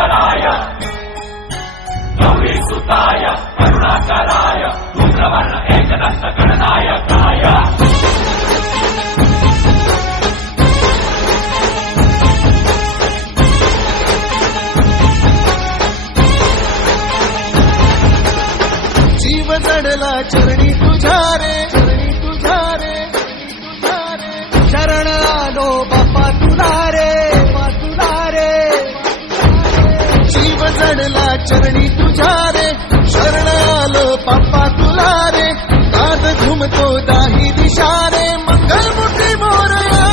दिगंबराय गौरी सुताय करुणाकराय रुद्रवर्ण एकदंत गणनायकाय जीव जडला चरणी तुझ्या रे शरण आलो बाप्पा तुला रे जीव जडला चरणी तुझ्या रे शरण आलो बाप्पा तुला रे नाद घुमतो दाही दिशा रे मंगलमूर्ती मोरया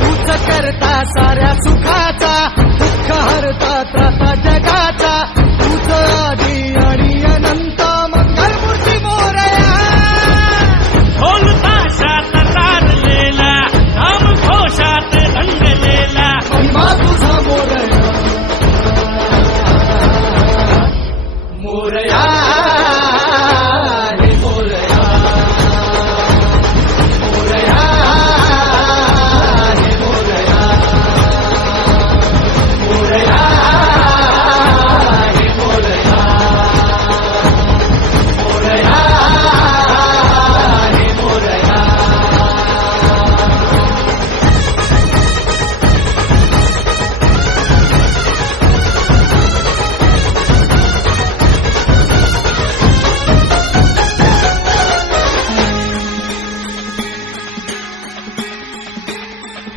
तूच करता साऱ्या सुखाचा दुःख हरता त्राता जगाचा तूच आधी आणि अनंत मंगलमूर्ती मोरया ढोल ताशात तारलेला नाम घोषात रंगलेला महिमा तुझा मोरया मोरया हे मोरया मोरया हे मोरया मोरया हे मोरया मोरया हे मोरया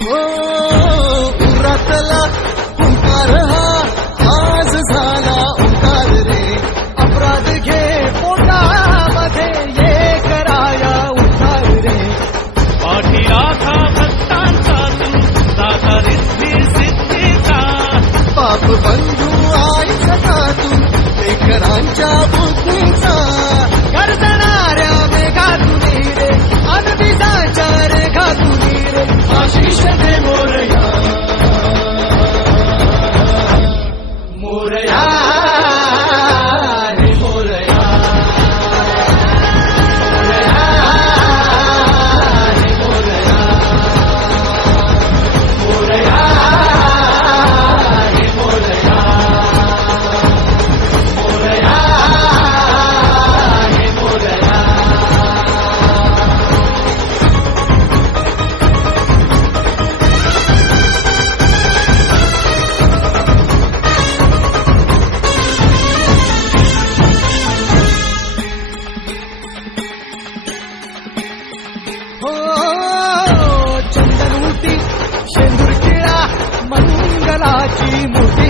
हो उरातला ओंकार हा आज झाला ओंकार रे अपराध घे पोटामध्ये ये कराया उद्धार रे पाठी राखा भक्तांचा तू दाता रिद्धी सिद्धीचा पाप बंधू आईचा तू लेकरांच्या बुद्धीचा गर्जणाऱ्या मेघातुनी रे अनदिसाच्या रेखातुनी रे आशिष दे मोरया मोरया रे मोरया मोरया रे मोरया मोरया रे मोरया मोरया रे मोरया हो चंदनूती शेंदूर टिळा मंगलाची मूर्ती